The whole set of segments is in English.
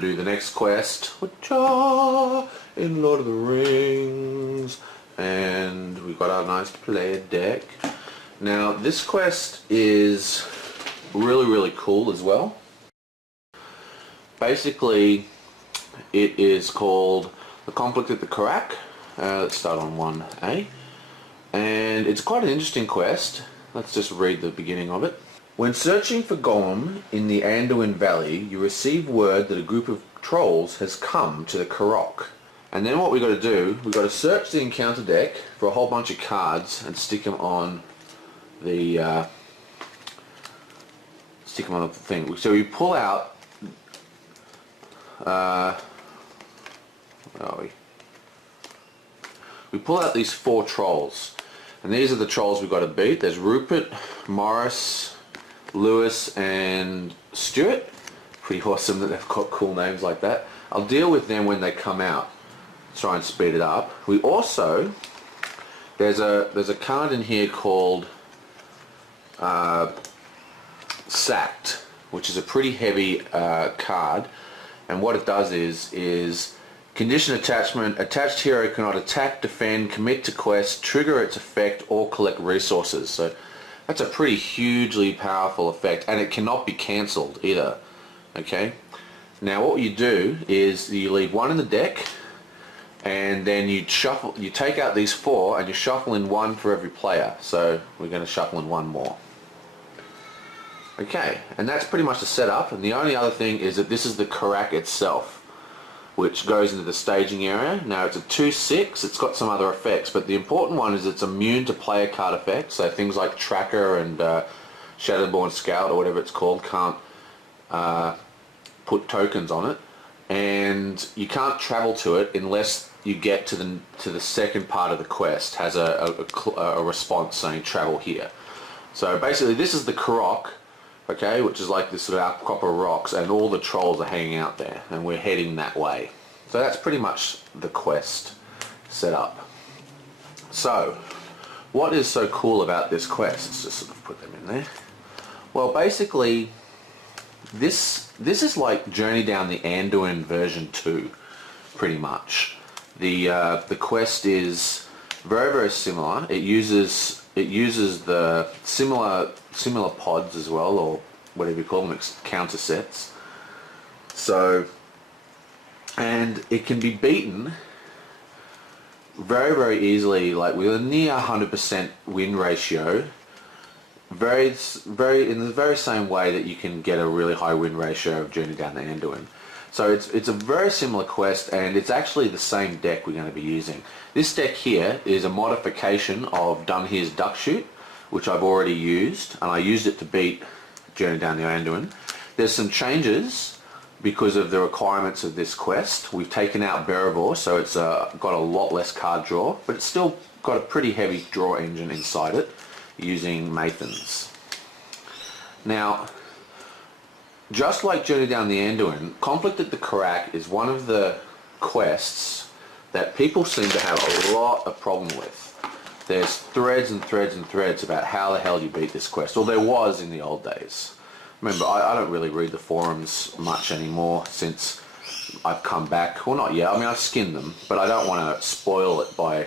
to do the next quest, which are in Lord of the Rings, and we've got our nice player deck. Now this quest is really cool as well. Basically it is called The Conflict at the Carrock. Let's start on 1A, and it's quite an interesting quest. Let's just read the beginning of it. When searching for Gollum in the Anduin Valley, you receive word that a group of trolls has come to the Carrock. And then what we've got to do, we've got to search the encounter deck for a whole bunch of cards and stick them on the thing. So we pull out, where are we? We pull out these 4 trolls, and these are the trolls we've got to beat. There's Rupert, Morris, Lewis and Stuart. Pretty awesome that they've got cool names like that. I'll deal with them when they come out. Try and speed it up. We also, there's a card in here called Sacked, which is a pretty heavy card, and what it does is condition attachment. Attached hero cannot attack, defend, commit to quest, trigger its effect, or collect resources. So that's a pretty hugely powerful effect, and it cannot be cancelled either. Okay. Now what you do is you leave 1 in the deck, and then you shuffle. You take out these 4, and you shuffle in 1 for every player. So we're going to shuffle in 1 more. Okay, and that's pretty much the setup. And the only other thing is that this is the Carrock itself, which goes into the staging area. Now it's a 2/6, it's got some other effects, but the important one is it's immune to player card effects, so things like Tracker and Shadowborn Scout or whatever it's called can't put tokens on it, and you can't travel to it unless you get to the second part of the quest, has a response saying travel here. So basically this is the Carrock, okay, which is like this sort of outcrop of rocks, and all the trolls are hanging out there, and we're heading that way. So that's pretty much the quest set up. So what is so cool about this quest? Let's just sort of put them in there. Well, basically this is like Journey Down the Anduin version 2, pretty much. The quest is very similar. It uses the similar pods as well, or whatever you call them, counter sets. So, and it can be beaten very easily, like with a near 100% win ratio. In the very same way that you can get a really high win ratio of Journey Down the Anduin. So it's a very similar quest, and it's actually the same deck we're going to be using. This deck here is a modification of Dunhere's Duck Shoot, which I've already used, and I used it to beat Journey Down the Anduin. There's some changes because of the requirements of this quest. We've taken out Beravor, so it's got a lot less card draw, but it's still got a pretty heavy draw engine inside it using Mathens. Now, just like Journey Down the Anduin, Conflict at the Carrock is one of the quests that people seem to have a lot of problem with. There's threads and threads and threads about how the hell you beat this quest, or there was in the old days. Remember, I don't really read the forums much anymore since I've come back. Well, not yet. I mean, I've skinned them, but I don't want to spoil it by,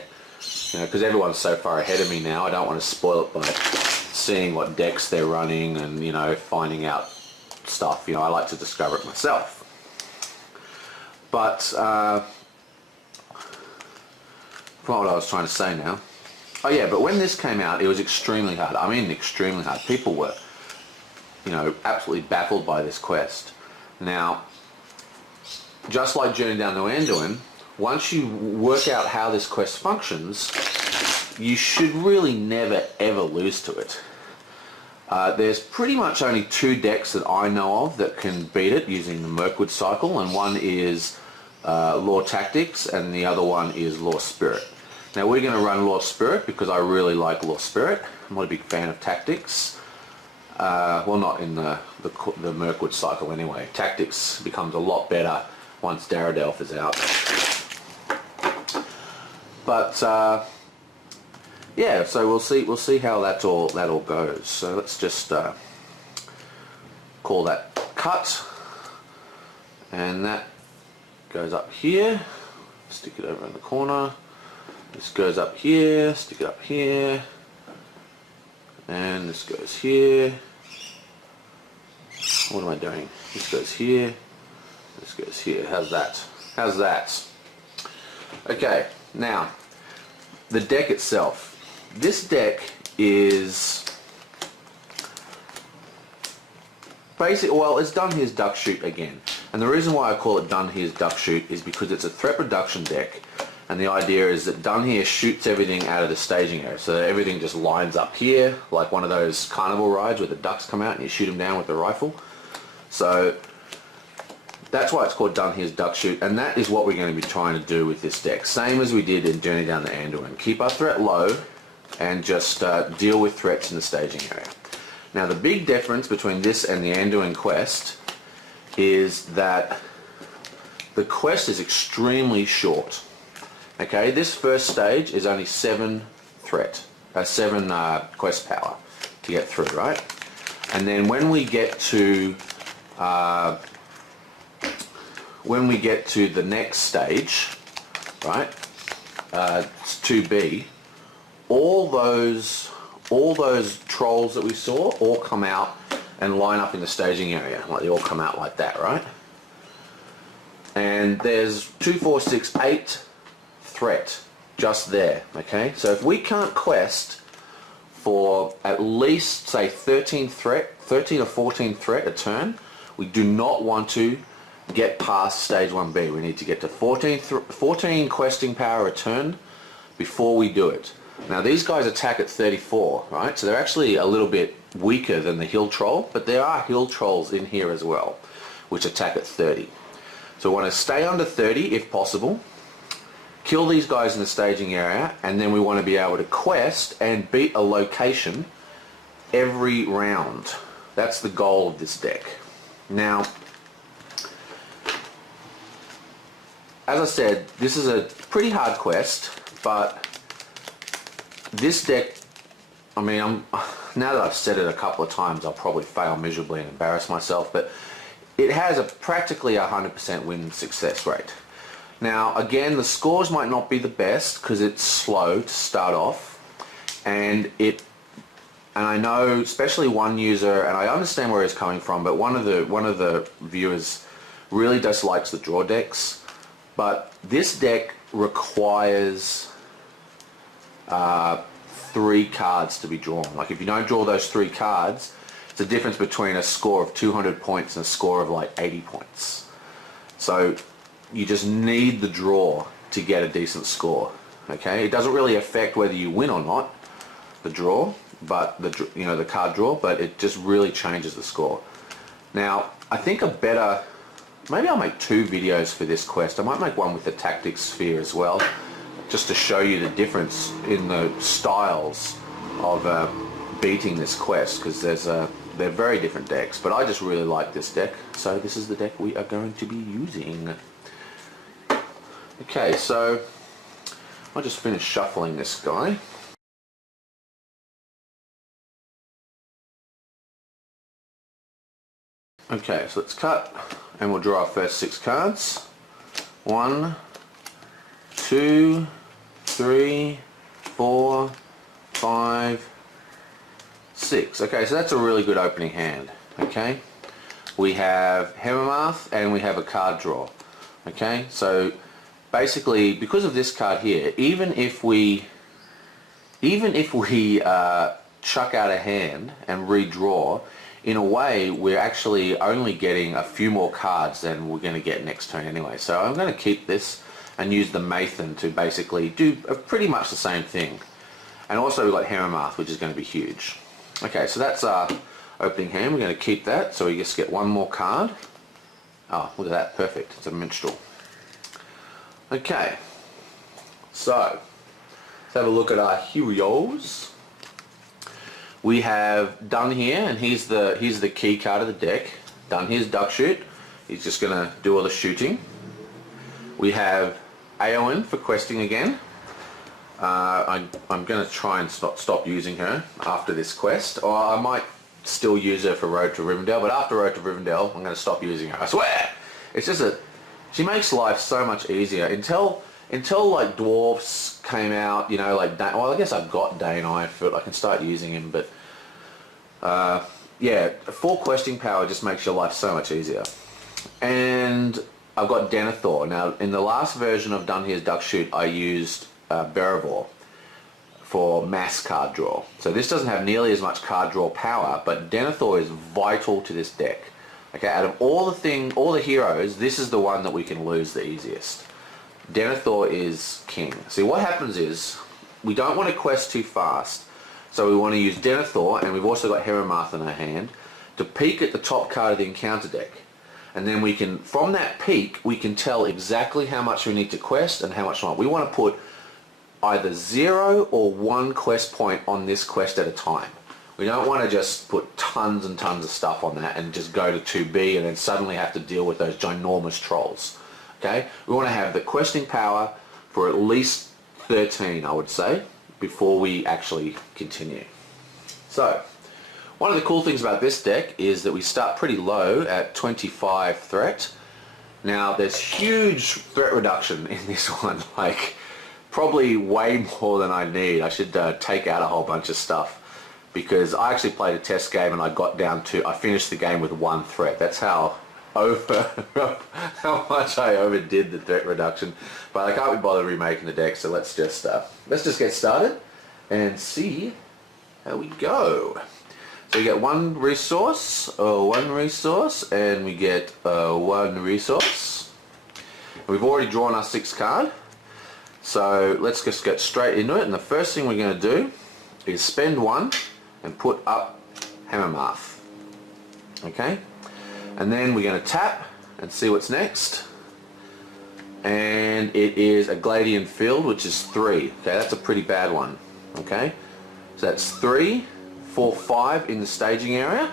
because everyone's so far ahead of me now, I don't want to spoil it by seeing what decks they're running and, finding out stuff. I like to discover it myself. But what I was trying to say now. Oh yeah, but when this came out, it was extremely hard. I mean, extremely hard. People were, absolutely baffled by this quest. Now, just like Journey Down the Anduin, once you work out how this quest functions, you should really never ever lose to it. There's pretty much only 2 decks that I know of that can beat it using the Mirkwwod Cycle, and one is Lore Tactics and the other one is Lore Spirit. Now we're going to run Lore Spirit because I really like Lore Spirit. I'm not a big fan of Tactics. Well, not in the Mirkwwod Cycle anyway. Tactics becomes a lot better once Daradelf is out. But yeah, so we'll see how that all goes. So let's just call that cut, and that goes up here, stick it over in the corner. This goes up here, stick it up here, and this goes here. What am I doing? This goes here, this goes here. How's that? How's that? Okay, now the deck itself. This deck is basically, well, it's Dunhere's duck shoot again. And the reason why I call it Dunhere's duck shoot is because it's a threat reduction deck. And the idea is that Dunhere shoots everything out of the staging area. So that everything just lines up here, like one of those carnival rides where the ducks come out and you shoot them down with the rifle. So that's why it's called Dunhere's duck shoot. And that is what we're going to be trying to do with this deck. Same as we did in Journey Down The Anduin. Keep our threat low and just deal with threats in the staging area. Now the big difference between this and the Anduin quest is that the quest is extremely short. Okay, this first stage is only 7 quest power to get through, right? And then when we get to the next stage, right? It's 2B. All those trolls that we saw all come out and line up in the staging area. Like they all come out like that, right? And there's 2, 4, 6, 8 threat just there, okay? So if we can't quest for at least, say, 13 or 14 threat a turn, we do not want to get past stage 1B. We need to get to 14 questing power a turn before we do it. Now these guys attack at 34, right? So they're actually a little bit weaker than the hill troll, but there are hill trolls in here as well, which attack at 30. So we want to stay under 30 if possible, kill these guys in the staging area, and then we want to be able to quest and beat a location every round. That's the goal of this deck. Now, as I said, this is a pretty hard quest, but this deck, I mean, now that I've said it a couple of times, I'll probably fail miserably and embarrass myself, but it has a practically 100% win success rate. Now, again, the scores might not be the best because it's slow to start off, and I know, especially one user, and I understand where he's coming from, but one of the viewers really dislikes the draw decks, but this deck requires 3 cards to be drawn. Like if you don't draw those 3 cards, it's a difference between a score of 200 points and a score of like 80 points. So you just need the draw to get a decent score. Okay, it doesn't really affect whether you win or not, the draw, but the card draw, but it just really changes the score. Now I think maybe I'll make 2 videos for this quest. I might make one with the tactics sphere as well, just to show you the difference in the styles of beating this quest, because they're very different decks, but I just really like this deck, so this is the deck we are going to be using. Okay, so I'll just finish shuffling this guy. Okay, so let's cut, and we'll draw our first 6 cards. 1, 2, 3, 4, 5, 6. Okay, so that's a really good opening hand. Okay, we have Hammermarth and we have a card draw. Okay, so basically because of this card here, even if we chuck out a hand and redraw, in a way we're actually only getting a few more cards than we're going to get next turn anyway. So I'm going to keep this and use the Mathan to basically do pretty much the same thing. And also we've got Hammermarth, which is going to be huge. Okay, so that's our opening hand. We're going to keep that, so we just get 1 more card. Oh, look at that, perfect. It's a minstrel. Okay, so let's have a look at our heroes. We have Dunhere, and he's the key card of the deck. Dunhere's duck shoot. He's just going to do all the shooting. We have Eowyn for questing again. I'm going to try and stop using her after this quest, or I might still use her for Road to Rivendell, but after Road to Rivendell I'm going to stop using her, I swear! it's just a, she makes life so much easier until like dwarfs came out, you know, like, well, I guess I've got Dane Ironfoot, I can start using him, but yeah, 4 questing power just makes your life so much easier. And I've got Denethor. Now, in the last version of Dunhere's Duck Shoot, I used Beravor for mass card draw. So this doesn't have nearly as much card draw power, but Denethor is vital to this deck. Okay, out of all the heroes, this is the one that we can lose the easiest. Denethor is king. See, what happens is, we don't want to quest too fast, so we want to use Denethor, and we've also got Heromath in our hand, to peek at the top card of the encounter deck. And then we can, from that peak, we can tell exactly how much we need to quest and how much not. We want to put either 0 or 1 quest point on this quest at a time. We don't want to just put tons and tons of stuff on that and just go to 2B and then suddenly have to deal with those ginormous trolls. Okay? We want to have the questing power for at least 13, I would say, before we actually continue. So, one of the cool things about this deck is that we start pretty low at 25 threat. Now, there's huge threat reduction in this one, like probably way more than I need. I should take out a whole bunch of stuff, because I actually played a test game and I finished the game with 1 threat. That's how much I overdid the threat reduction. But I can't be bothered remaking the deck, so let's just get started and see how we go. So we get 1 resource, and we get 1 resource. We've already drawn our 6th card, so let's just get straight into it. And the first thing we're going to do is spend 1 and put up Hammermath. Okay, and then we're going to tap and see what's next. And it is a Gladian Field, which is 3. Okay, that's a pretty bad one. Okay, so that's 3, 4, 5 in the staging area.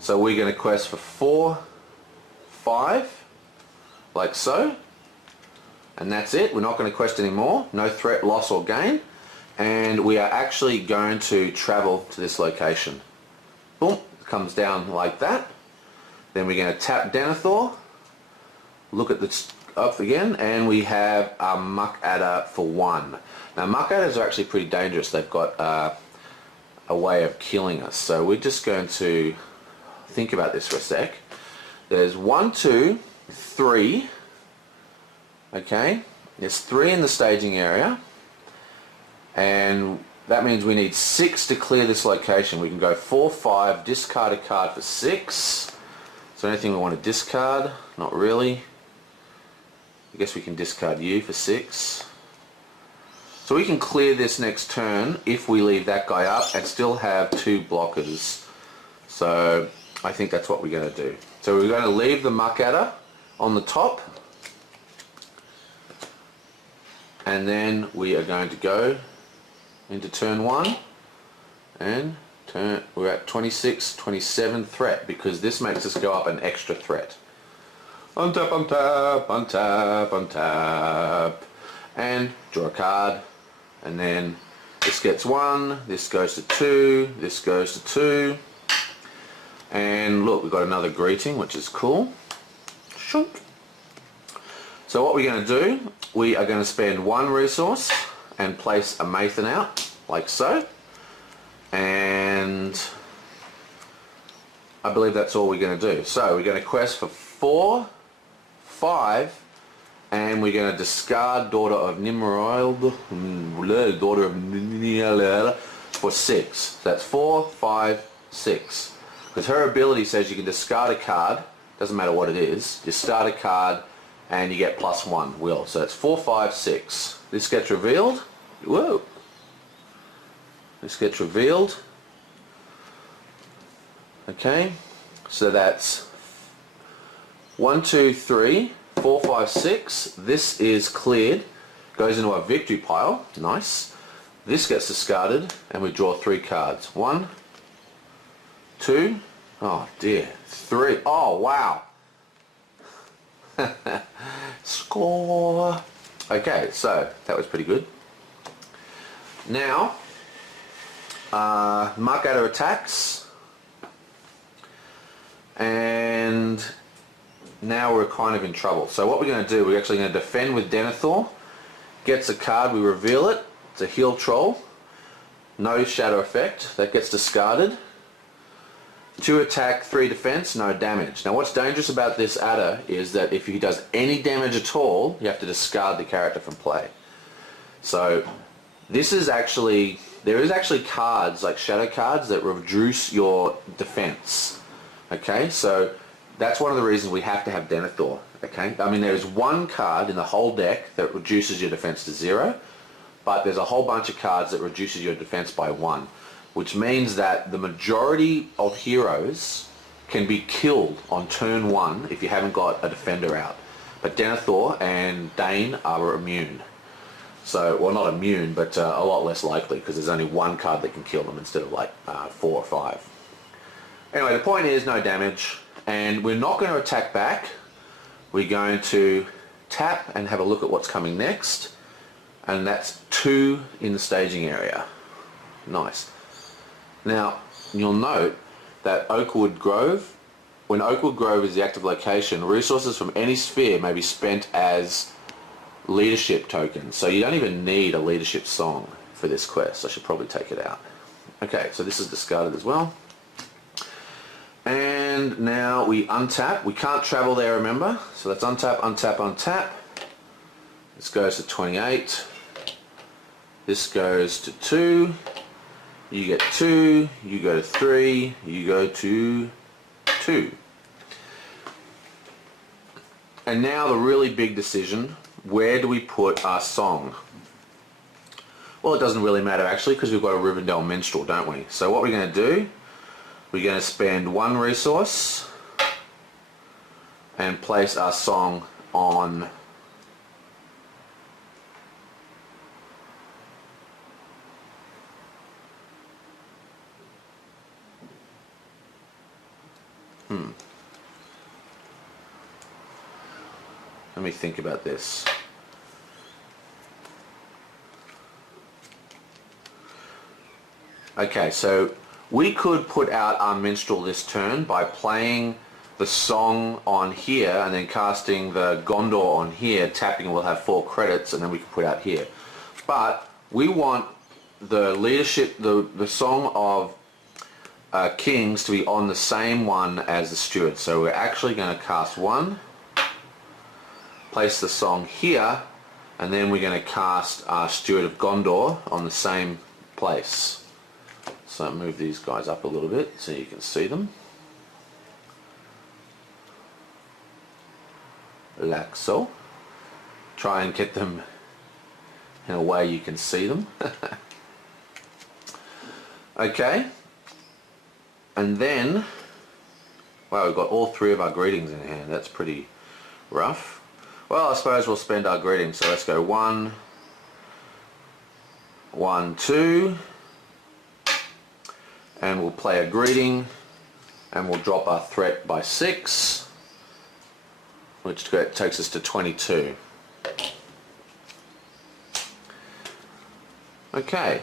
So we're going to quest for 4, 5, like so. And that's it. We're not going to quest anymore. No threat, loss or gain. And we are actually going to travel to this location. Boom, it comes down like that. Then we're going to tap Denethor. Look at the up again, and we have a Muck Adder for 1. Now, Muck Adders are actually pretty dangerous. They've got a way of killing us. So we're just going to think about this for a sec. There's 1, 2, 3. Okay, there's 3 in the staging area, and that means we need 6 to clear this location. We can go 4, 5, discard a card for 6. Is there anything we want to discard? Not really. I guess we can discard you for 6. So we can clear this next turn if we leave that guy up and still have 2 blockers. So I think that's what we're going to do. So we're going to leave the Muck Adder on the top. And then we are going to go into turn 1 and we're at 26, 27 threat, because this makes us go up an extra threat. Untap, untap, untap, untap, and draw a card, and then this gets 1, this goes to 2, this goes to 2, and look, we've got another greeting, which is cool. Shunk. So what we're going to do, we are going to spend 1 resource and place a Mathan out, like so. And I believe that's all we're going to do. So we're going to quest for 4, 5, and we're going to discard Daughter of Nimrod, Daughter of Nimrod, for 6. So that's 4, 5, 6. Because her ability says you can discard a card, doesn't matter what it is, discard a card, and you get +1 will. So it's 4, 5, 6. This gets revealed. Whoa. This gets revealed. Okay. So that's 1, 2, 3, 4, 5, 6. This is cleared. Goes into our victory pile. Nice. This gets discarded, and we draw 3 cards. 1, 2. Oh dear. 3. Oh wow. Score. Okay, so that was pretty good. Now, Muck Adder attacks, And now we're kind of in trouble. So what we're going to do, we're actually going to defend with Denethor. Gets a card, we reveal it. It's a heal troll. No shadow effect. That gets discarded. 2 attack, 3 defense, no damage. Now what's dangerous about this adder is that if he does any damage at all, you have to discard the character from play. So this is actually, there is actually cards, like shadow cards, that reduce your defense. Okay, so that's one of the reasons we have to have Denethor. Okay, I mean there is one card in the whole deck that reduces your defense to 0, but there's a whole bunch of cards that reduces your defense by 1. Which means that the majority of heroes can be killed on turn 1 if you haven't got a defender out. But Denethor and Dane are immune. So, well, not immune, but a lot less likely because there's only one card that can kill them instead of like 4 or 5. Anyway, the point is no damage, and we're not going to attack back. We're going to tap and have a look at what's coming next, and that's 2 in the staging area. Nice. Now, you'll note that Oakwood Grove, when Oakwood Grove is the active location, resources from any sphere may be spent as leadership tokens. So you don't even need a leadership song for this quest. I should probably take it out. Okay, so this is discarded as well. And now we untap. We can't travel there, remember? So let's untap, untap, untap. This goes to 28. This goes to 2. You get 2, you go to 3, you go to 2. And now the really big decision, where do we put our song? Well, it doesn't really matter actually because we've got a Rivendell Minstrel, don't we? So what we're going to do, we're going to spend 1 resource and place our song on Let me think about this. Okay, so we could put out our minstrel this turn by playing the song on here and then casting the Gondor on here, tapping, we'll have 4 credits, and then we can put out here. But we want the leadership, the song of Kings to be on the same one as the Steward. So we're actually going to cast 1, place the song here, and then we're going to cast our Steward of Gondor on the same place. So move these guys up a little bit so you can see them. Like so. Try and get them in a way you can see them. Okay. And then, wow, we've got all 3 of our greetings in hand. That's pretty rough. Well, I suppose we'll spend our greetings. So let's go 1, 1, 2, and we'll play a greeting, and we'll drop our threat by 6, which takes us to 22. Okay.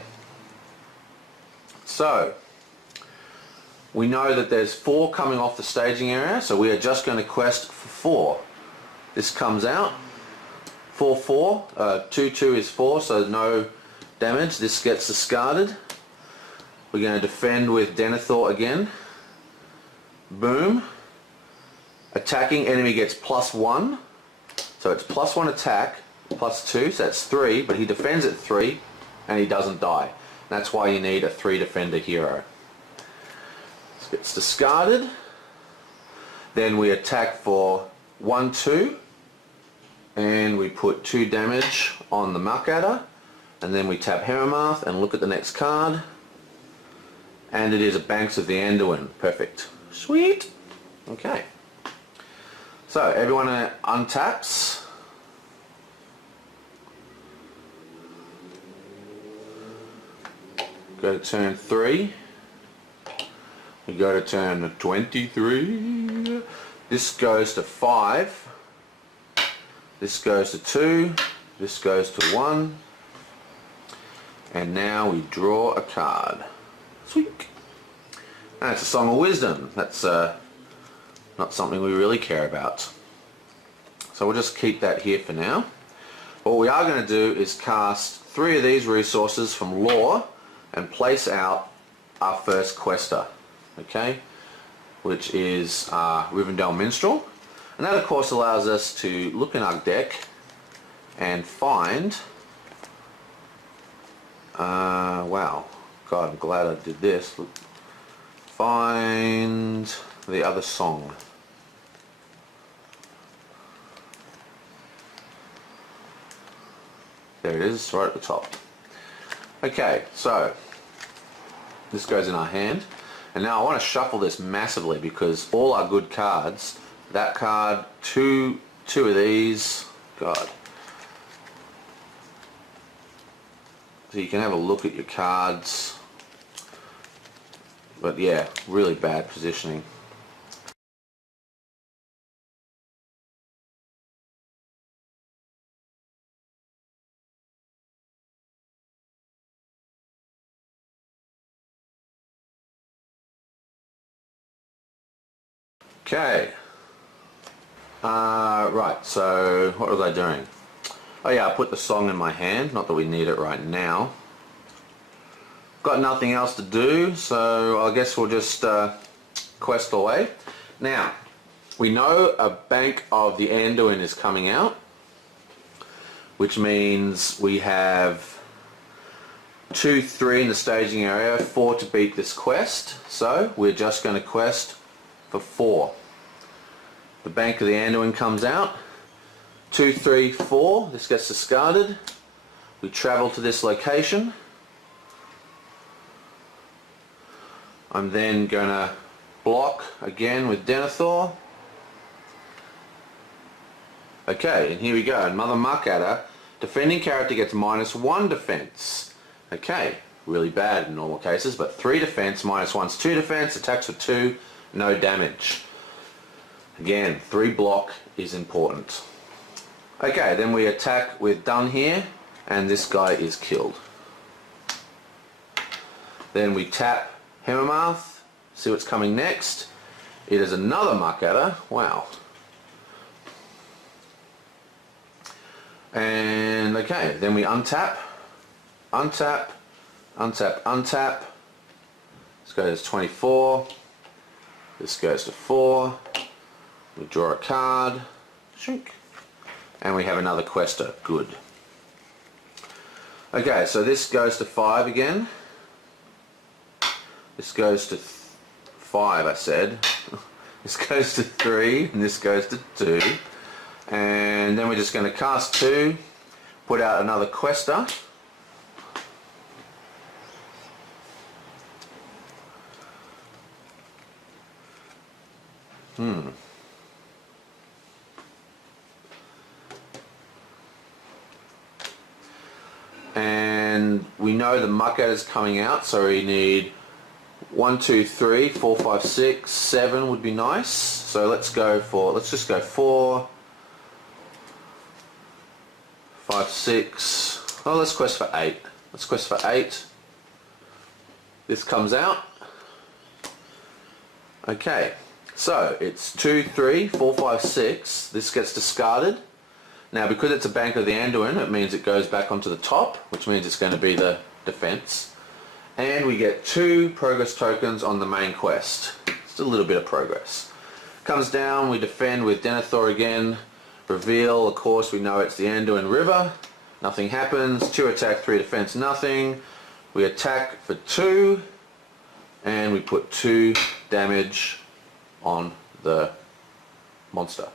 So we know that there's 4 coming off the staging area, so we are just going to quest for 4. This comes out, 4, 4, 2, 2 is 4, so no damage. This gets discarded. We're going to defend with Denethor again. Boom. Attacking enemy gets +1, so it's +1 attack, +2, so that's 3, but he defends at 3, and he doesn't die. That's why you need a 3 defender hero. This gets discarded. Then we attack for 1, 2, and we put 2 damage on the Muckadder, and then we tap Heremarth and look at the next card, and it is a Banks of the Anduin. Perfect. Sweet. Okay. So everyone untaps. Go to turn 3. We go to turn 23. This goes to 5. This goes to 2. This goes to 1. And now we draw a card. Sweet. And it's a Song of Wisdom. That's not something we really care about. So we'll just keep that here for now. What we are going to do is cast 3 of these resources from lore and place out our first quester, okay, which is Rivendell Minstrel. And that of course allows us to look in our deck and find, wow, God, I'm glad I did this. Find the other song. There it is, right at the top. Okay, so this goes in our hand, and now I want to shuffle this massively because all our good cards, that card, two of these, God. So you can have a look at your cards, but yeah, really bad positioning. Okay, right, so what was I doing? Oh yeah, I put the song in my hand, not that we need it right now. Got nothing else to do, so I guess we'll just quest away. Now, we know a Bank of the Anduin is coming out, which means we have 2, 3 in the staging area, 4 to beat this quest, so we're just going to quest for 4. The Bank of the Anduin comes out, 2, 3, 4, this gets discarded. We travel to this location. I'm then going to block again with Denethor. Okay, and here we go. Mother Muckadder, defending character gets -1 defense. Okay, really bad in normal cases, but 3 defense, -1's 2 defense, attacks for 2, no damage. Again, 3 block is important. Okay, then we attack with Dunhere, and this guy is killed. Then we tap Hammermouth, see what's coming next. It is another Muckadder, wow. And okay, then we untap, untap, untap, untap. This goes 24, this goes to 4. We draw a card, shrink, and we have another quester, good. Okay, so this goes to 5 again. This goes to 5, I said. This goes to 3, and this goes to 2. And then we're just going to cast 2, put out another quester. And we know the Muckadder is coming out, so we need 1, 2, 3, 4, 5, 6, 7 would be nice. So let's just go 4, 5, 6. Oh, let's quest for 8. Let's quest for 8. This comes out. Okay, so it's 2, 3, 4, 5, 6. This gets discarded. Now, because it's a Bank of the Anduin, it means it goes back onto the top, which means it's going to be the defense. And we get 2 progress tokens on the main quest. Just a little bit of progress. Comes down, we defend with Denethor again. Reveal, of course, we know it's the Anduin River. Nothing happens. 2 attack, 3 defense, nothing. We attack for 2, and we put 2 damage on the monster.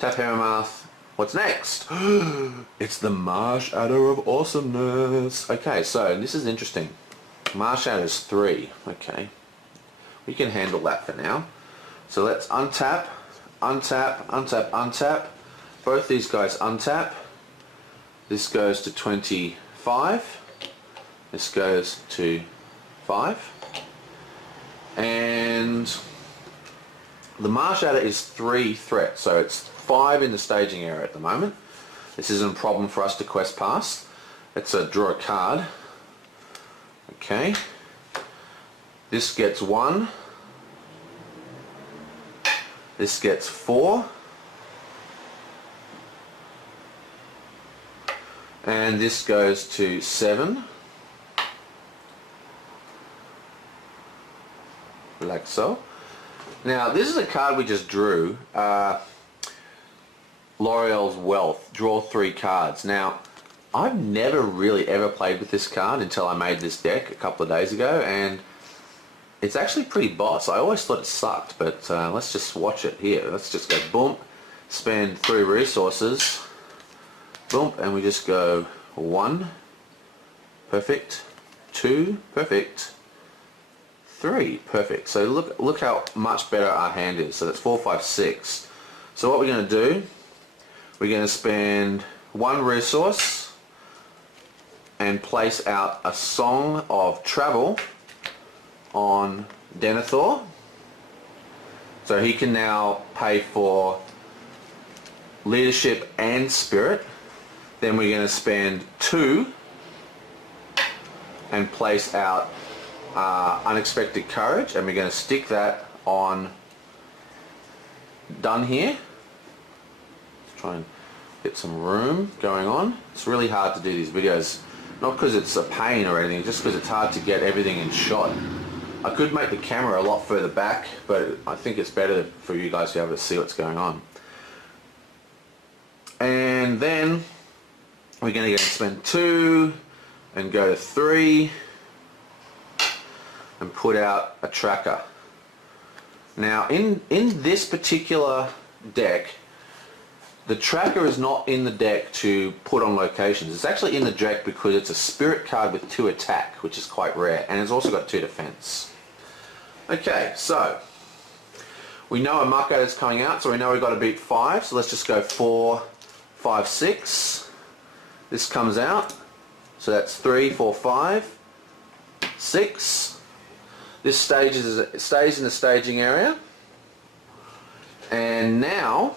Tap Hammermouth. What's next? It's the Marsh Adder of Awesomeness. Okay, so this is interesting. Marsh Adder's 3. Okay. We can handle that for now. So let's untap, untap, untap, untap. Both these guys untap. This goes to 25. This goes to 5. And the Marsh Adder is 3 threat, so it's 5 in the staging area at the moment. This isn't a problem for us to quest past. Let's draw a card. Okay. This gets 1. This gets 4. And this goes to 7. Like so. Now this is a card we just drew. L'Oreal's Wealth. Draw 3 cards. Now I've never really ever played with this card until I made this deck a couple of days ago, and it's actually pretty boss. I always thought it sucked, but let's just watch it here. Let's just go boom, spend 3 resources, boom, and we just go 1, perfect, 2, perfect, 3, perfect. So look how much better our hand is. So that's 4, 5, 6. So what we're going to do, we're going to spend 1 resource and place out a Song of Travel on Denethor. So he can now pay for leadership and spirit. Then we're going to spend 2 and place out Unexpected Courage, and we're going to stick that on Dunhere. Let's try and get some room going on. It's really hard to do these videos, not because it's a pain or anything, just because it's hard to get everything in shot. I could make the camera a lot further back, but I think it's better for you guys to be able to see what's going on. And then we're going to spend 2 and go to 3 and put out a tracker. Now in this particular deck, the tracker is not in the deck to put on locations. It's actually in the deck because it's a spirit card with 2 attack, which is quite rare, and it's also got 2 defense. Okay, so we know a Mucko is coming out, so we know we've got to beat 5, so let's just go 4, 5, 6. This comes out, so that's 3, 4, 5, 6. This stays in the staging area, and now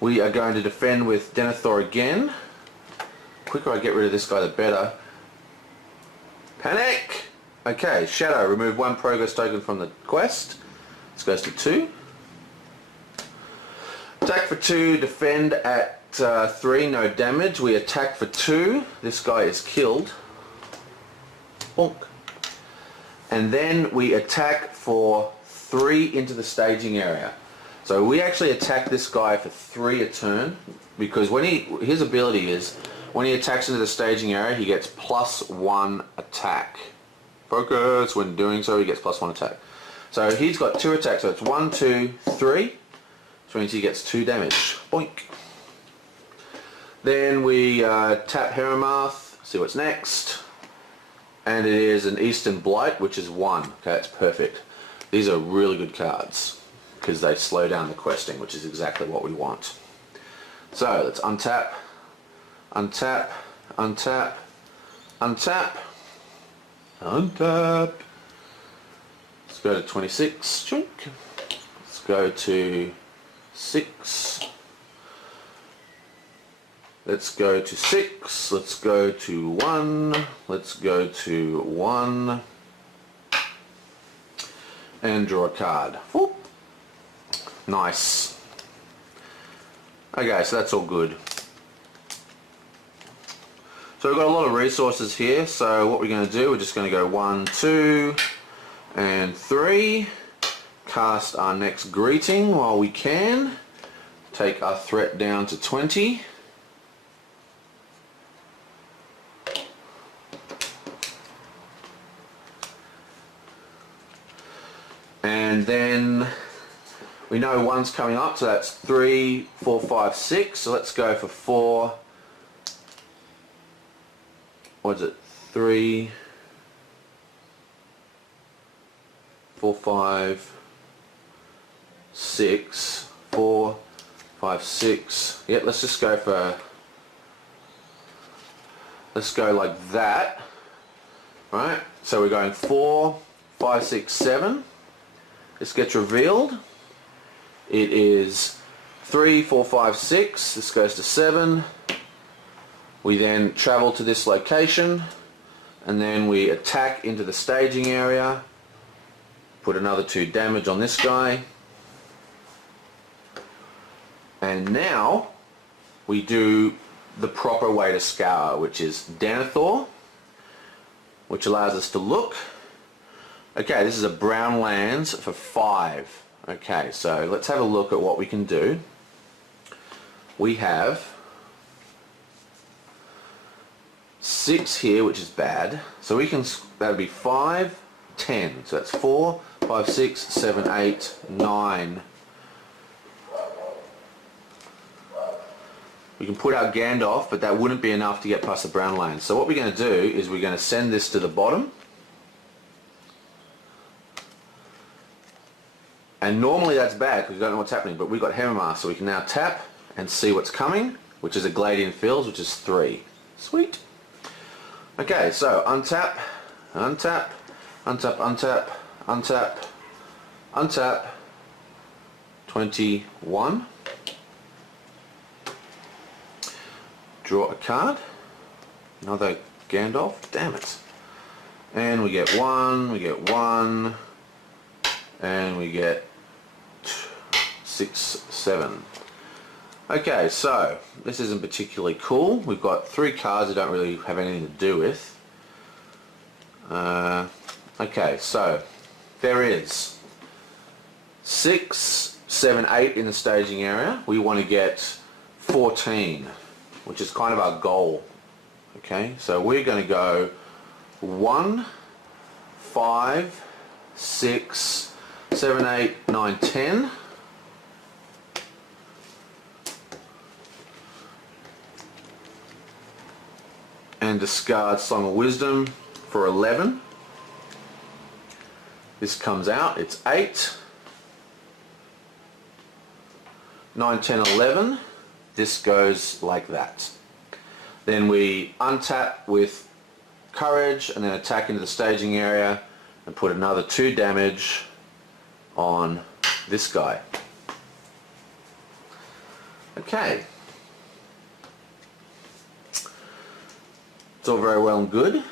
we are going to defend with Denethor again. The quicker I get rid of this guy, the better. Panic! Okay, Shadow, remove 1 progress token from the quest. This goes to 2. Attack for 2, defend at 3, no damage. We attack for 2. This guy is killed. Bonk. And then we attack for 3 into the staging area. So we actually attack this guy for 3 a turn, because when his ability is when he attacks into the staging area, he gets +1 attack. Focus. When doing so, he gets +1 attack. So he's got 2 attacks. So it's 1, 2, 3, which means he gets 2 damage. Boink. Then we tap Heramath. See what's next. And it is an Eastern Blight, which is 1. Okay, that's perfect. These are really good cards because they slow down the questing, which is exactly what we want. So let's untap, untap, untap, untap, untap. Let's go to 26. Chunk. Let's go to 6. Let's go to 6, let's go to 1, let's go to 1, and draw a card. Whoop. Nice. Okay, so that's all good. So we've got a lot of resources here, so what we're going to do, we're just going to go 1, 2, and 3, cast our next greeting while we can, take our threat down to 20, and then we know 1's coming up, so that's 3, 4, 5, 6. So let's go for 4. What is it? 3, 4, 5, 6. 4, 5, 6. Yeah, let's just go for. Let's go like that. Right. So we're going 4, 5, 6, 7. This gets revealed. It is 3, 4, 5, 6. This goes to 7. We then travel to this location, and then we attack into the staging area. Put another 2 damage on this guy. And now we do the proper way to scour, which is Denethor, which allows us to look. Okay, this is a brown lands for 5. Okay, so let's have a look at what we can do. We have 6 here, which is bad. So we can, that would be 5, 10. So that's 4, 5, 6, 7, 8, 9. We can put our Gandalf, but that wouldn't be enough to get past the brown lane. So what we're going to do is we're going to send this to the bottom. And normally that's bad because we don't know what's happening, but we've got Hemimar, so we can now tap and see what's coming, which is a Gladian Fields, which is 3. Sweet. Okay, so untap, untap, untap, untap, untap, untap, 21. Draw a card, another Gandalf, damn it. And we get 1, we get 1, and we get 6, 7. Okay, so this isn't particularly cool. We've got 3 cards that don't really have anything to do with. Okay, so there is 6, 7, 8 in the staging area. We want to get 14, which is kind of our goal. Okay, so we're going to go 1, 5, 6, 7, 8, 9, 10. And discard Song of Wisdom for 11. This comes out, it's 8, 9, 10, 11. This goes like that. Then we untap with Courage and then attack into the staging area and put another 2 damage on this guy. Okay. It's all very well and good.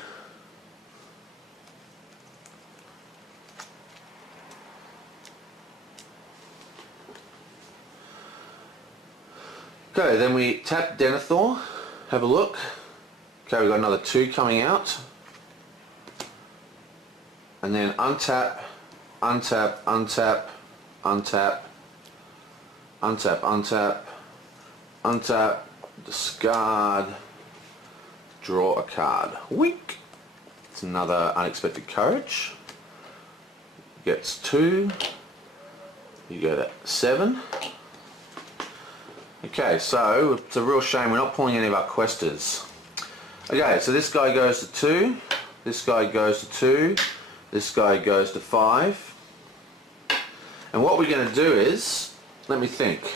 Okay, then we tap Denethor, have a look. Okay, we've got another 2 coming out. And then untap, untap, untap, untap, untap, untap, untap, discard, draw a card. Wink! It's another Unexpected Courage. Gets 2. You go to 7. Okay, so it's a real shame we're not pulling any of our questers. Okay, so this guy goes to 2, this guy goes to 2, this guy goes to 5. And what we're going to do is, let me think.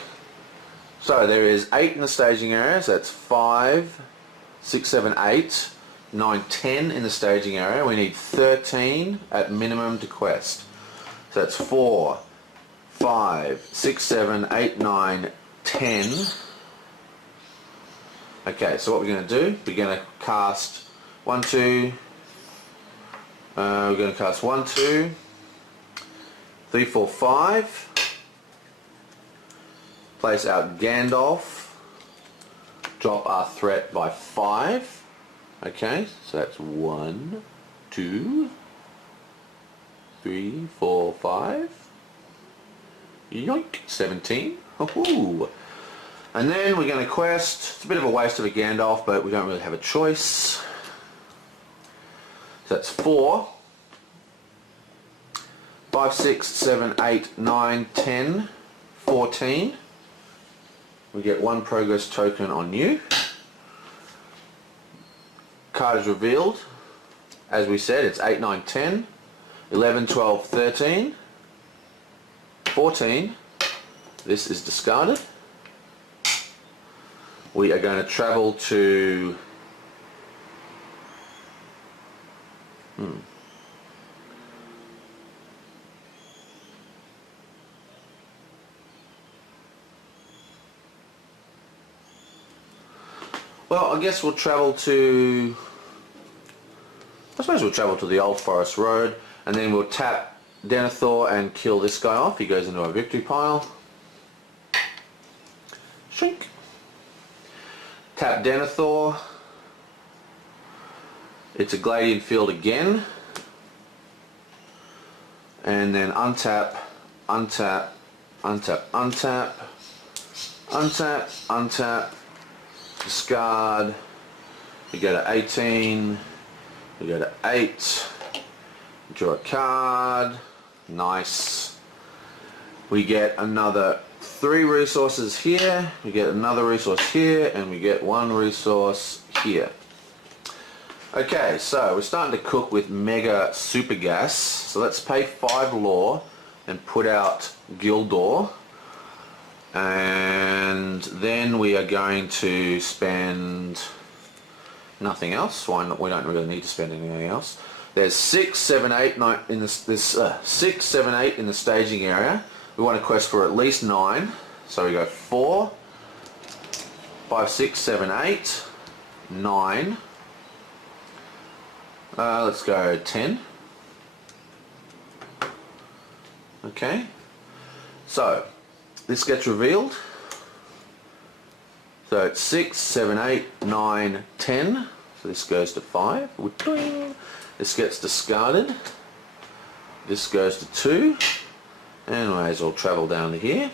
So there is 8 in the staging area, so that's 5, 6, 7, 8, 9, 10 in the staging area. We need 13 at minimum to quest. So that's 4, 5, 6, 7, 8, 9, 10. Okay, so what we're going to do, we're going to cast 1, 2, we're going to cast 1, 2, 3, 4, 5, place out Gandalf, drop our threat by 5. Okay, so that's 1, 2, 3, 4, 5. Yoink, 17. Ooh. And then we're going to quest. It's a bit of a waste of a Gandalf, but we don't really have a choice. So that's 4, 5, 6, 7, 8, 9, 10, 14. We get 1 progress token on you. Card is revealed. As we said, it's 8, 9, 10, 11, 12, 13, 14. This is discarded. We are going to travel to well, I guess we'll travel to, I suppose we'll travel to the Old Forest Road, and then we'll tap Denethor and kill this guy off. He goes into our victory pile. Shrink. Tap Denethor. It's a Gladian Field again. And then untap, untap, untap, untap, untap, untap, discard. We go to 18, we go to 8, draw a card, nice. We get another 3 resources here, we get another resource here, and we get 1 resource here. Okay, so we're starting to cook with Mega Super Gas. So let's pay 5 lore and put out Gildor. And then we are going to spend nothing else. Why not? We don't really need to spend anything else. There's 6, 7, 8, 9 in this. There's 6, 7, 8 in the staging area. We want to quest for at least 9. So we go 4, 5, 6, 7, 8, 9. Let's go 10. Okay. So this gets revealed. So it's 6, 7, 8, 9, 10. So this goes to 5. This gets discarded. This goes to 2. And we may as well travel down to here.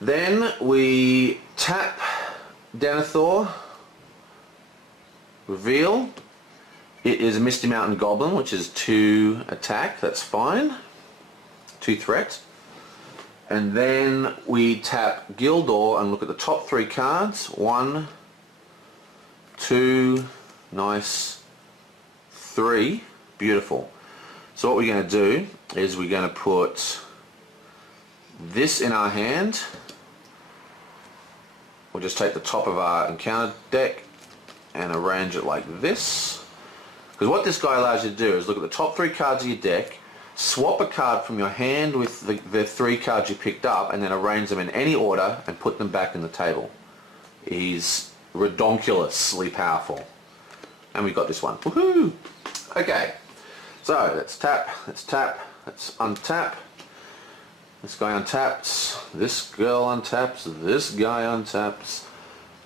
Then we tap Denethor. Reveal. It is a Misty Mountain Goblin, which is 2 attack. That's fine. 2 threat. And then we tap Gildor and look at the top 3 cards. 1, 2, nice, 3. Beautiful. So what we're going to do is we're going to put this in our hand. We'll just take the top of our encounter deck and arrange it like this. Because what this guy allows you to do is look at the top 3 cards of your deck, swap a card from your hand with the 3 cards you picked up, and then arrange them in any order and put them back in the table. He's redonkulously powerful. And we got this one. Woohoo! Okay, so let's tap, let's untap. This guy untaps, this girl untaps, this guy untaps.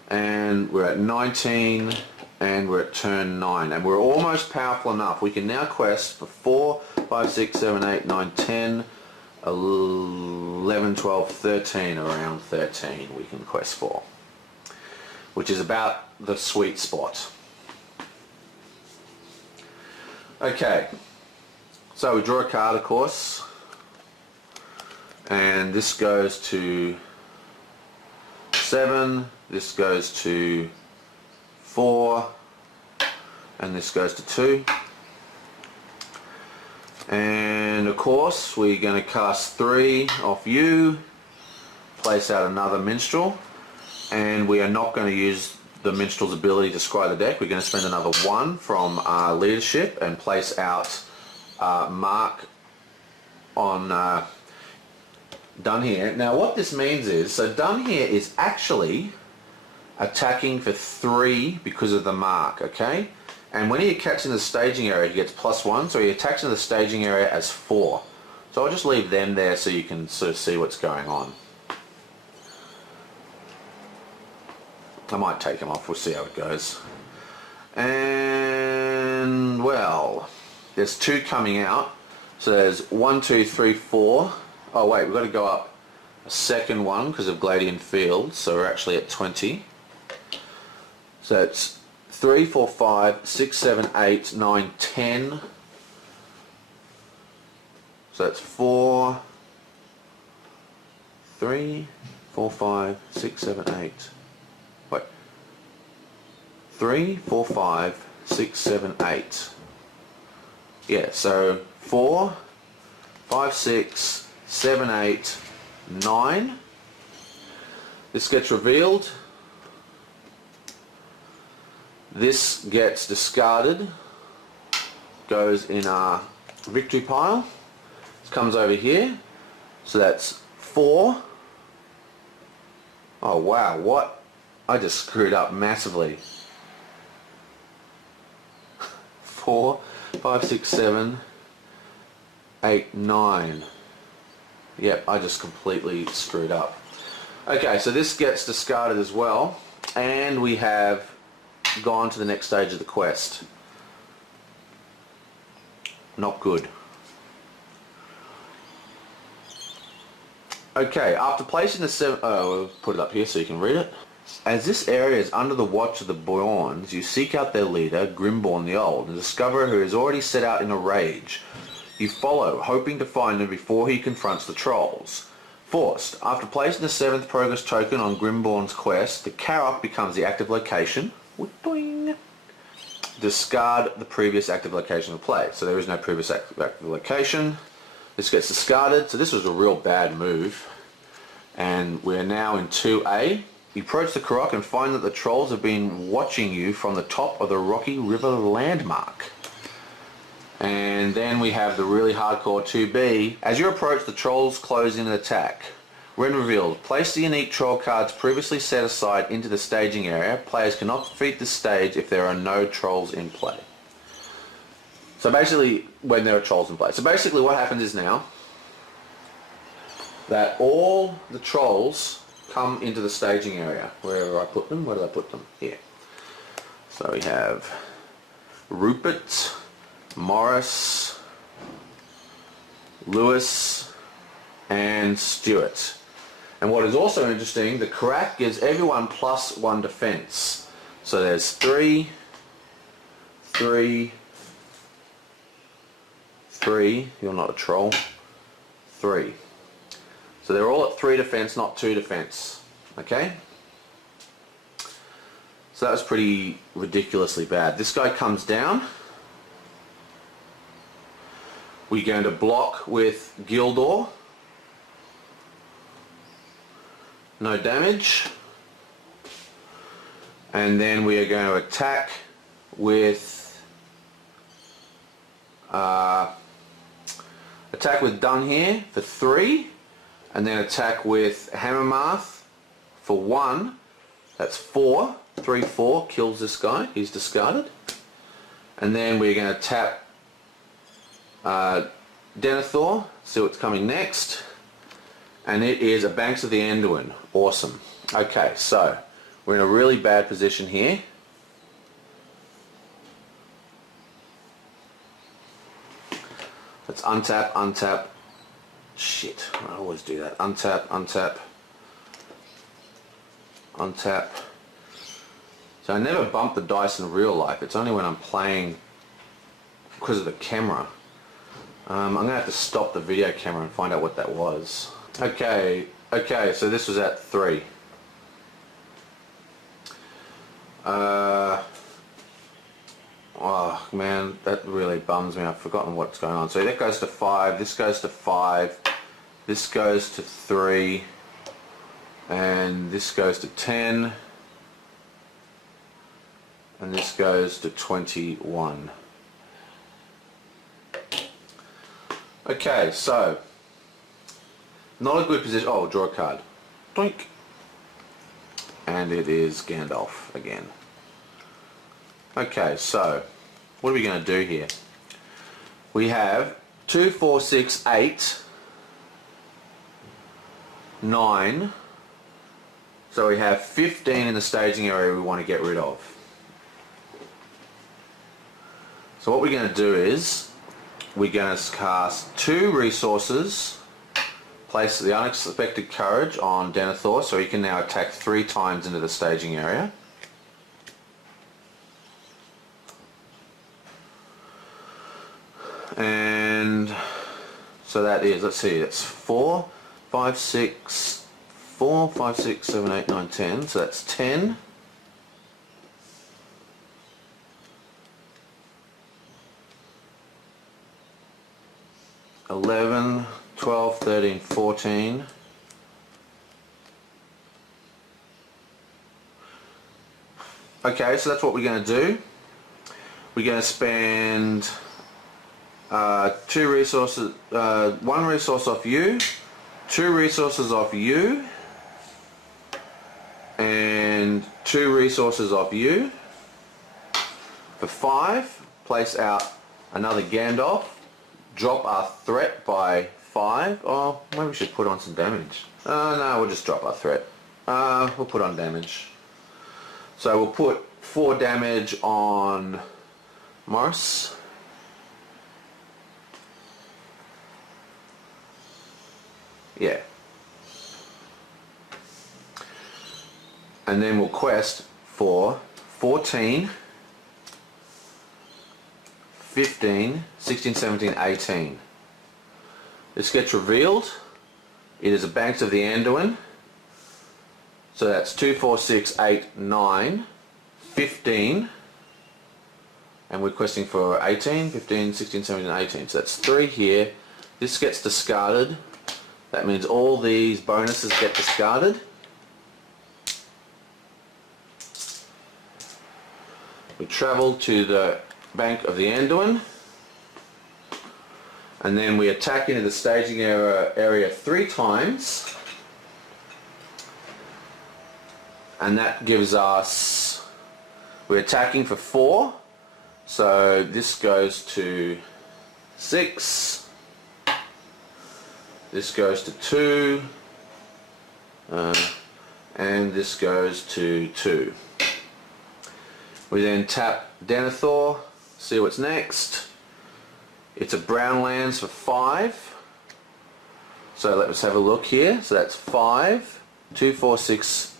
And we're at 19 and we're at turn 9 and we're almost powerful enough. We can now quest for 4, 5, 6, 7, 8, 9, 10, 11, 12, 13, around 13 we can quest for, which is about the sweet spot. Okay, so we draw a card, of course, and this goes to 7, this goes to 4, and this goes to 2. And of course we're going to cast 3 off you, place out another minstrel, and we are not going to use the minstrel's ability to scry the deck. We're going to spend another 1 from our leadership and place out Mark on Dunhere. Now what this means is, so Dunhere is actually attacking for 3 because of the mark, okay? And when he attacks in the staging area, he gets +1, so he attacks in the staging area as 4. So I'll just leave them there so you can sort of see what's going on. I might take them off, we'll see how it goes. And, well, there's 2 coming out. So there's 1, 2, 3, 4. Oh wait, we've got to go up a second one because of Gladian Field, so we're actually at 20. So it's 3, 4, 5, 6, 7, 8, 9, 10. So that's 4, 3, 4, 5, 6, 7, 8. Wait. 3, 4, 5, 6, 7, 8. Yeah, so 4, 5, 6, 7, 8, 9. This gets revealed. This gets discarded, goes in our victory pile. This comes over here, so that's 4. Oh wow, what? I just screwed up massively. 4, 5, 6, 7, 8, 9. Yep, I just completely screwed up. Okay, so this gets discarded as well, and we have gone to the next stage of the quest. Not good. Okay, after placing the 7... Oh, we'll put it up here so you can read it. As this area is under the watch of the Borns, you seek out their leader, Grimborn the Old, and discover who has already set out in a rage. You follow, hoping to find him before he confronts the trolls. Forced. After placing the 7th progress token on Grimborn's quest, the Carrock becomes the active location. Boing. Discard the previous active location of play. So there is no previous active location. This gets discarded. So this was a real bad move. And we're now in 2A. You approach the Carrock and find that the trolls have been watching you from the top of the Rocky River landmark. And then we have the really hardcore 2B. As you approach, the trolls close in and attack. When revealed, place the unique troll cards previously set aside into the staging area. Players cannot defeat this stage if there are no trolls in play. So basically, when there are trolls in play. So basically what happens is now that all the trolls come into the staging area. Where I put them? Where did I put them? Here. So we have Rupert, Morris, Lewis, and Stewart. And what is also interesting, the Carrock gives everyone +1 defense. So there's 3, 3, 3, you're not a troll, 3. So they're all at 3 defense, not 2 defense. Okay? So that was pretty ridiculously bad. This guy comes down. We're going to block with Gildor. No damage. And then we are going to attack with Dunhere for 3, and then attack with Hammermarth for 1. That's 4. 3, 4 kills this guy. He's discarded. And then we're going to tap Denethor, see what's coming next. And it is a Banks of the Anduin. Awesome. Okay, so we're in a really bad position here. Let's untap, untap. Shit, I always do that. Untap, untap, untap. So I never bump the dice in real life. It's only when I'm playing because of the camera. I'm going to have to stop the video camera and find out what that was. Okay, so this was at 3. Oh man, that really bums me. I've forgotten what's going on. So that goes to 5, this goes to 5, this goes to 3, and this goes to 10, and this goes to 21. Okay, so not a good position. Oh, draw a card. Doink. And it is Gandalf again. Okay, so what are we going to do here? We have 2, 4, 6, 8, 9. So we have 15 in the staging area we want to get rid of. So what we're going to do is we're going to cast 2 resources, place the Unexpected Courage on Denethor, so he can now attack 3 times into the staging area. And so that is, let's see, it's 4, 5, 6, 4, 5, 6, 7, 8, 9, 10. So that's 10. 11, 12, 13, 14. Okay, so that's what we're going to do. We're going to spend 2 resources, 1 resource off you, 2 resources off you, and 2 resources off you for 5, place out another Gandalf, drop our threat by 5. Oh, maybe we should put on some damage. No, we'll just drop our threat. We'll put on damage. So we'll put 4 damage on Morris. Yeah. And then we'll quest for 14, 15, 16, 17, 18. This gets revealed. It is a Banks of the Anduin. So that's 2, 4, 6, 8, 9, 15. And we're questing for 18, 15, 16, 17, 18. So that's 3 here. This gets discarded. That means all these bonuses get discarded. We travel to the Bank of the Anduin, and then we attack into the staging area 3 times, and that gives us, we're attacking for 4, so this goes to 6, this goes to 2, and this goes to 2. We then tap Denethor, see what's next. It's a brown lands for 5. So let's have a look here. So that's 5, 2, 4, 6,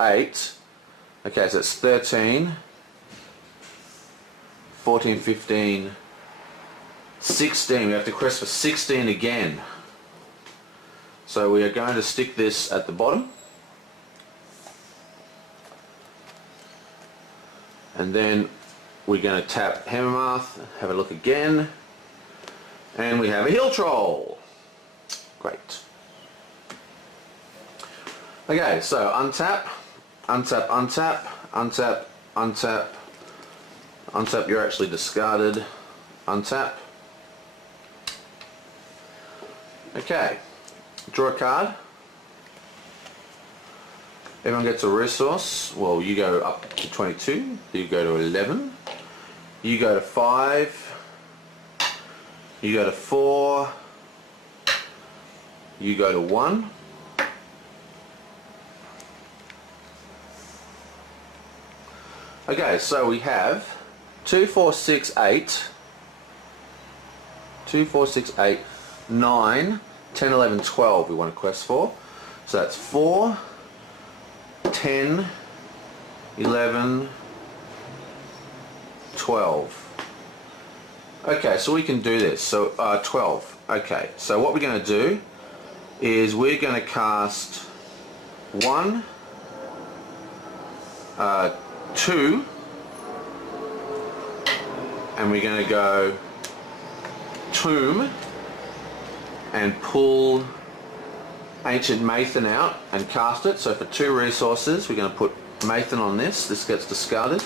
8. Okay, so it's 13, 14, 15, 16. We have to quest for 16 again. So we are going to stick this at the bottom. And then we're going to tap Hammermarth, have a look again, and we have a Hill Troll. Great. Okay, so untap, untap, untap, untap, untap, untap, you're actually discarded, untap. Okay, draw a card. Everyone gets a resource. Well, you go up to 22, you go to 11, you go to 5, you go to 4, you go to 1. Okay, so we have 2, 4, 6, 8, 2, 4, 6, 8, 9, 10, 11, 12 we want to quest for. So that's 4, 10, 11, 12. Okay, so we can do this. So 12. Okay, so what we're going to do is we're going to cast 1, 2, and we're going to go Tomb and pull Ancient Mathan out and cast it. So for 2 resources we're going to put Mathan on this. This gets discarded.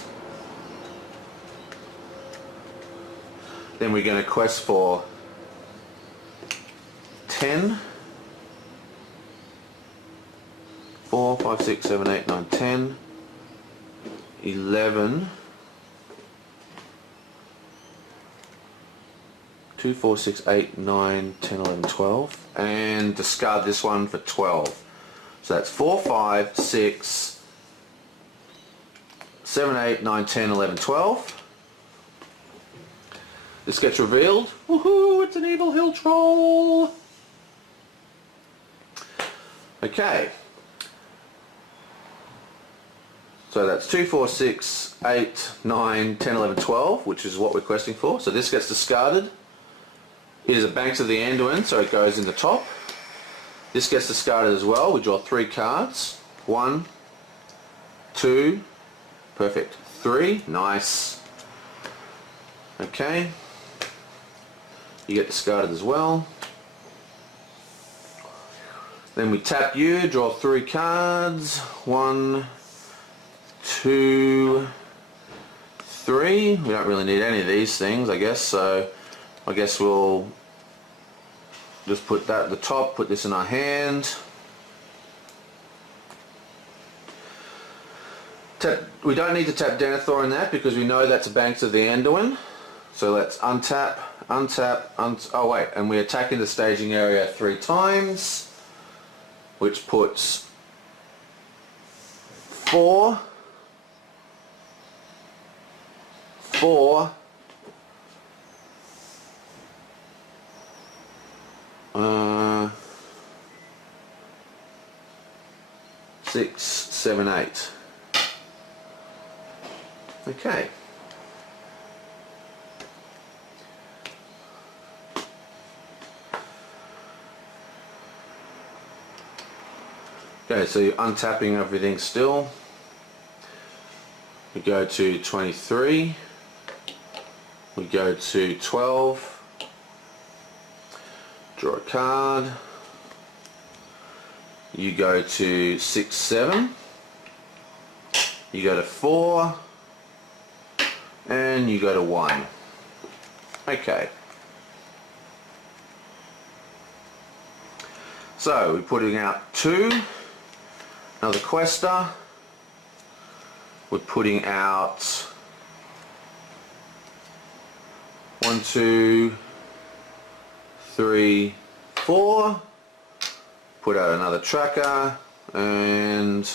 Then we're going to quest for 10, 4, 5, 6, 7, 8, 9, 10, 11, 2, 4, 6, 8, 9, 10, 11, 12, and discard this one for 12. So that's 4, 5, 6, 7, 8, 9, 10, 11, 12. This gets revealed. Woohoo! It's an evil hill troll! Okay. So that's 2, 4, 6, 8, 9, 10, 11, 12, which is what we're questing for. So this gets discarded. It is a Banks of the Anduin, so it goes in the top. This gets discarded as well. We draw 3 cards. 1, 2, perfect. 3, nice. Okay. You get discarded as well. Then we tap you, draw 3 cards. 1, 2, 3. We don't really need any of these things, I guess, so I guess we'll just put that at the top, put this in our hand. We don't need to tap Denethor in that because we know that's a Banks of the Anduin. So let's untap, oh wait, and we attack in the staging area 3 times, which puts 4, 6, 7, 8. Okay. Okay, so you're untapping everything still. We go to 23. We go to 12. Draw a card. You go to 6, 7. You go to 4. And you go to 1. Okay. So we're putting out 2. Another Quester. We're putting out 1, 2, 3, 4. Put out another tracker, and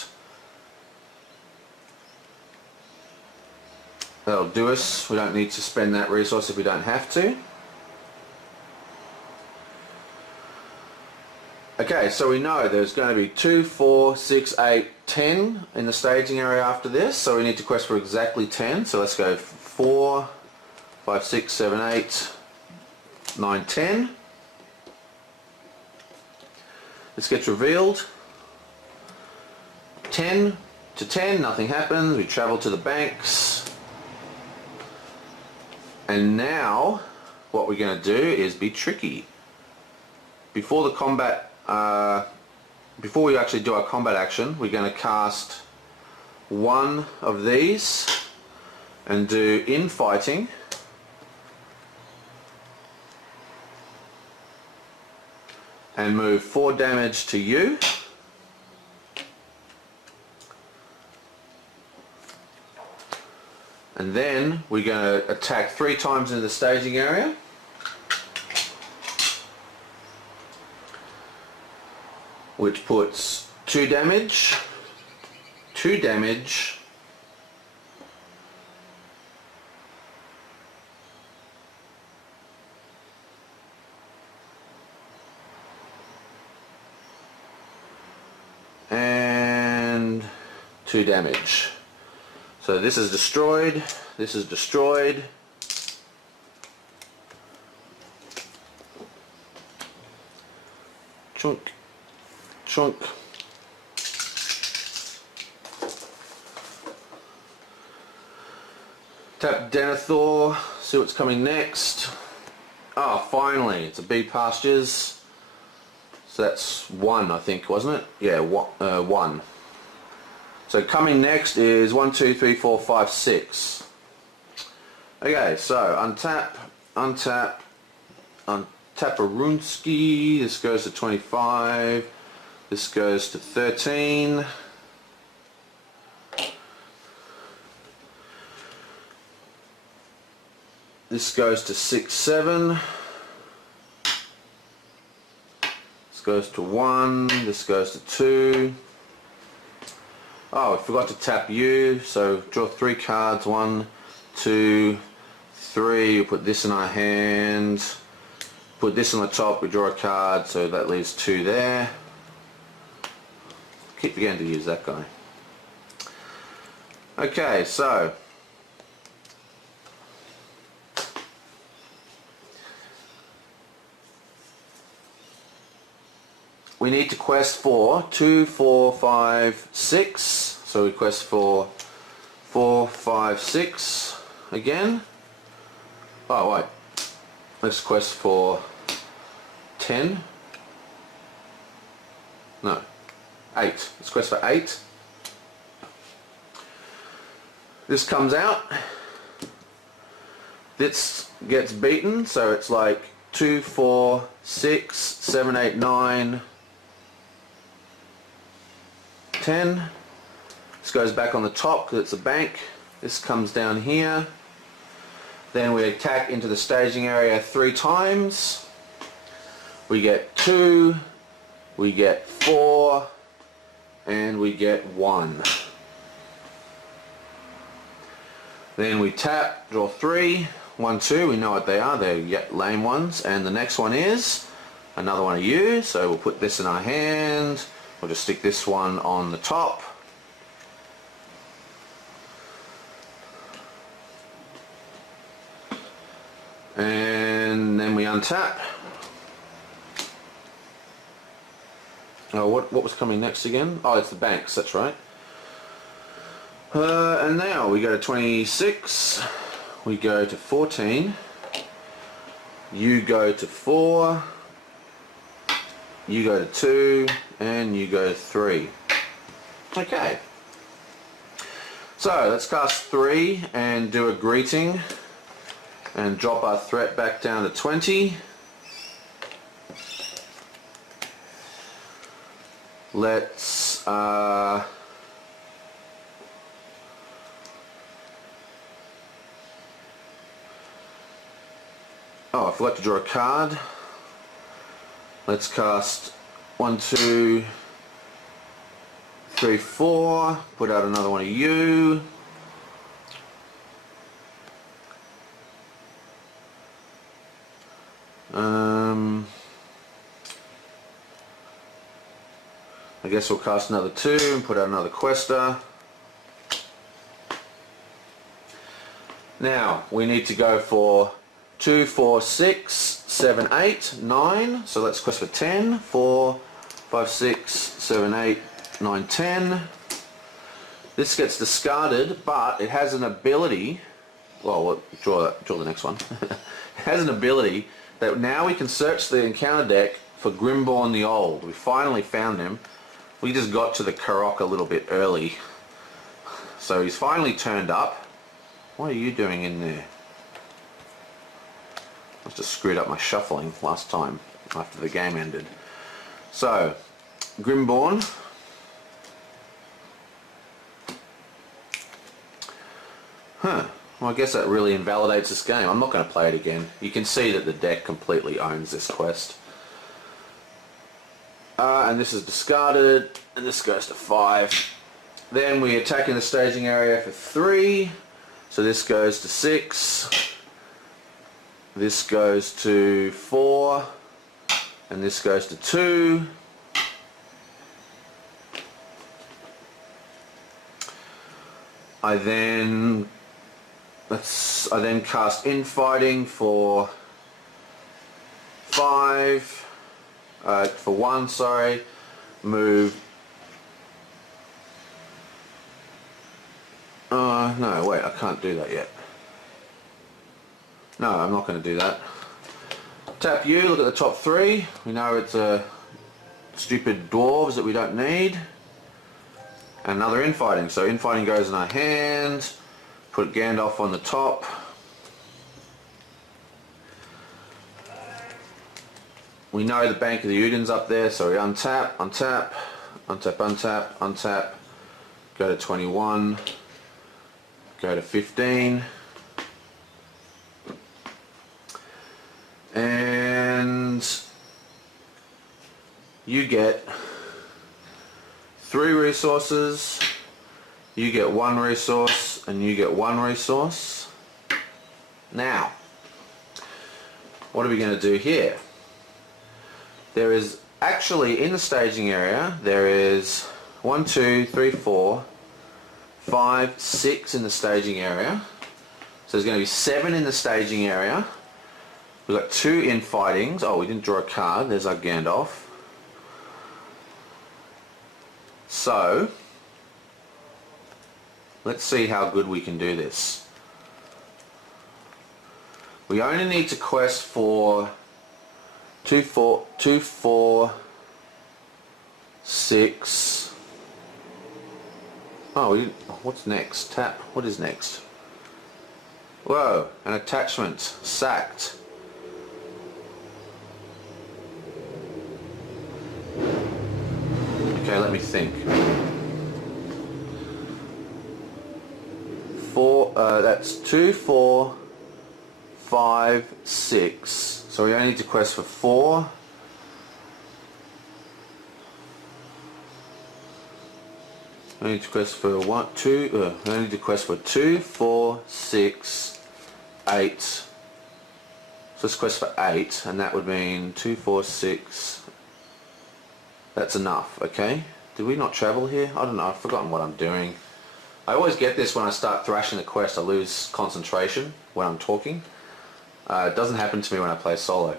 that'll do us. We don't need to spend that resource if we don't have to. Okay, so we know there's going to be 2, 4, 6, 8, 10 in the staging area after this, so we need to quest for exactly 10. So let's go 4, 5, 6, 7, 8, 9, 10. This gets revealed. 10 to 10, nothing happens. We travel to the banks. And now what we're going to do is be tricky. Before the combat, before we actually do our combat action, we're going to cast one of these and do infighting. And move 4 damage to you. And then we're going to attack 3 times in the staging area. Which puts 2 damage, 2 damage, and 2 damage. So this is destroyed, this is destroyed. Chunk, chunk. Tap Denethor, see what's coming next. Oh, finally, it's a bee pastures. So that's 1, I think, wasn't it? Yeah, 1. So coming next is 1, 2, 3, 4, 5, 6. Okay, so untap, untap, untap a Runski. This goes to 25. This goes to 13. This goes to 6, 7. This goes to 1. This goes to 2. Oh, I forgot to tap you, so draw 3 cards, 1, 2, 3, put this in our hand, put this on the top, we draw a card, so that leaves 2 there. Keep forgetting to use that guy. Okay, so we need to quest for 2, 4, 5, 6. So we quest for 4, 5, 6 again. Oh wait, let's quest for 10. No, 8. Let's quest for 8. This comes out. This gets beaten, so it's like 2, 4, 6, 7, 8, 9, 10. This goes back on the top because it's a bank. This comes down here. Then we attack into the staging area 3 times. We get 2, we get 4, and we get 1. Then we tap, draw 3, 1, 2, we know what they are, they're yet lame ones. And the next one is another one of you, so we'll put this in our hand. We'll just stick this one on the top. And then we untap. Oh, what was coming next again? Oh, it's the banks, that's right. And now we go to 26, we go to 14, you go to 4, you go to 2, and you go to 3. Okay. So let's cast 3 and do a greeting and drop our threat back down to 20. Let's oh, I forgot to draw a card. Let's cast 1, 2, 3, 4. Put out another one of you. I guess we'll cast another 2 and put out another quester. Now we need to go for 2, 4, 6, 7, 8, 9. So let's quest for 10. 4, 5, 6, 7, 8, 9, 10. This gets discarded, but it has an ability. Well, we'll draw the next one. It has an ability that now we can search the encounter deck for Grimborn the Old. We finally found him. We just got to the Carrock a little bit early. So he's finally turned up. What are you doing in there? I must have screwed up my shuffling last time after the game ended. So, Grimborn. Well, I guess that really invalidates this game. I'm not going to play it again. You can see that the deck completely owns this quest. And this is discarded, and this goes to 5. Then we attack in the staging area for 3. So this goes to 6. This goes to 4. And this goes to 2. I then cast infighting for 5. For 1, sorry. Move. No, wait, I can't do that yet. No, I'm not going to do that. Tap you, look at the top 3. We know it's stupid dwarves that we don't need. And another infighting. So infighting goes in our hand. Put Gandalf on the top. We know the Bank of the Udin's up there, so we untap, untap, untap, untap, untap. Go to 21. Go to 15. And you get 3 resources, you get 1 resource, and you get 1 resource. Now, what are we going to do here? There is actually, in the staging area, there is 1, 2, 3, 4, 5, 6 in the staging area. So there's going to be 7 in the staging area. We've got 2 infightings. Oh, we didn't draw a card. There's our Gandalf. So, let's see how good we can do this. We only need to quest for 2, 4, 6. Oh, what's next? Tap. What is next? Whoa, an attachment. Sacked. Okay, let me think. that's 2, 4, 5, 6. So we only need to quest for 4. We need to quest for 1, 2. We only need to quest for 2, 4, 6, 8. So let's quest for 8, and that would mean 2, 4, 6. That's enough, okay? Did we not travel here? I don't know, I've forgotten what I'm doing. I always get this when I start thrashing the quest. I lose concentration when I'm talking. It doesn't happen to me when I play solo.